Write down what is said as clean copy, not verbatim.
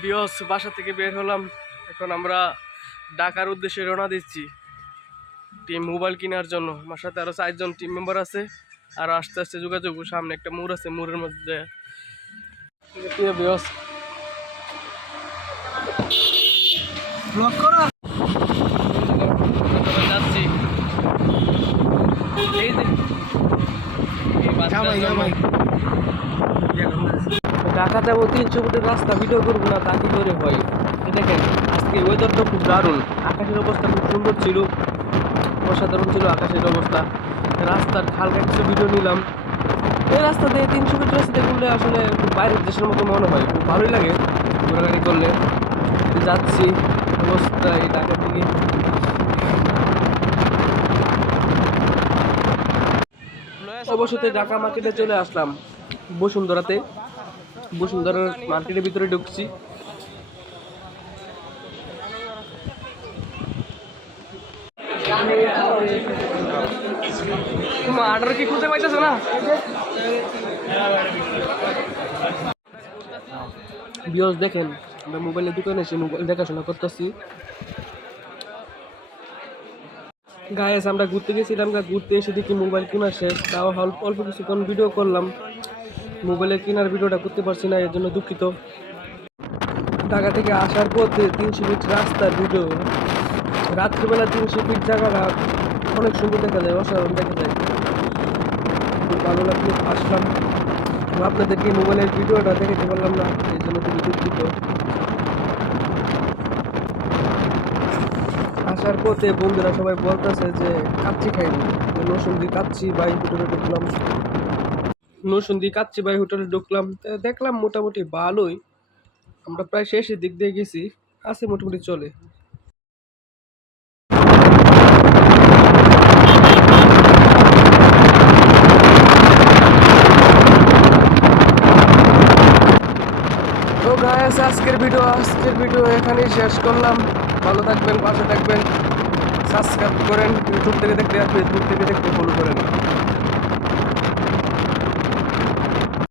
বিয়স বাসা থেকে বের হলাম। এখন আমরা ঢাকার উদ্দেশ্যে রওনা দিচ্ছি টিম মোবাইল কেনার জন্য। আমার সাথে আরো 4জন টিম মেম্বার আছে। আর আস্তে আস্তে যোগাযোগ, সামনে একটা মোড় আছে, মোড়ের মধ্যে বিয়স যাচ্ছি। এই যে ঢাকা যাবো 300 ফুটের রাস্তা, ভিডিও করবো না তা কি করে হয়? দেখেন আজকে ওয়েদারটা খুব দারুণ, আকাশের অবস্থা খুব সুন্দর ছিল, অসাধারণ ছিল আকাশের অবস্থা। রাস্তার হালকা কিছু ভিডিও নিলাম। এই রাস্তা দিয়ে 300 ফুট রাস্তা দিয়ে ঘুরলে আসলে খুব বাইরের দেশের মতো মনে হয়, খুব ভালোই লাগে ঘোরাঘুরি করলে। যাচ্ছি অবস্থা এই ঢাকা থেকে। অবশ্যই ঢাকা মার্কেটে চলে আসলাম, বসুন্ধরাতে। বসুন্ধরার মার্কেটের ভিতরে ঢুকছি। আর্ডার কি খুঁজে পাইতেছো না? ভিউয়ার্স দেখেন, আমরা মোবাইলের দোকানে এসে মোবাইল দেখাশোনা করতেছি। গায়েস আমরা ঘুরতে গেছিলাম, ঘুরতে এসে দেখি মোবাইল কেনা শেষ। তাও অল্প কিছুক্ষণ ভিডিও করলাম, মোবাইলের কেনার ভিডিওটা করতে পারছি না, এর জন্য দুঃখিত। ঢাকা থেকে আসার পথে 300 ফিট রাস্তার ভিডিও। রাত্রিবেলা 300 ফিট জায়গাটা অনেক সুন্দর দেখা যায়, অসাধারণ দেখা যায়। খুব ভালো লাগলো, আসলাম। আপনাদেরকে মোবাইলের ভিডিওটা দেখাতে পারলাম না, এই জন্য খুবই দুঃখিত। আসার পথে বন্ধুরা সবাই বলতেছে যে কাচ্চি খাইনি, নরসিংদী কাচ্চি বাই হোটেলে ঢুকলাম। নরসিংদী কাচ্চি বাই হোটেলে ঢুকলাম, দেখলাম মোটামুটি ভালোই। আমরা প্রায় শেষের দিক দিয়ে গেছি, আছে মোটামুটি চলে। তো গাইস আজকের ভিডিও এখানেই শেষ করলাম। ভালো থাকবেন, পাশে থাকবেন, সাবস্ক্রাইব করেন। ইউটিউব থেকে দেখতে আর ফেসবুক থেকে দেখতে ফলো করেন।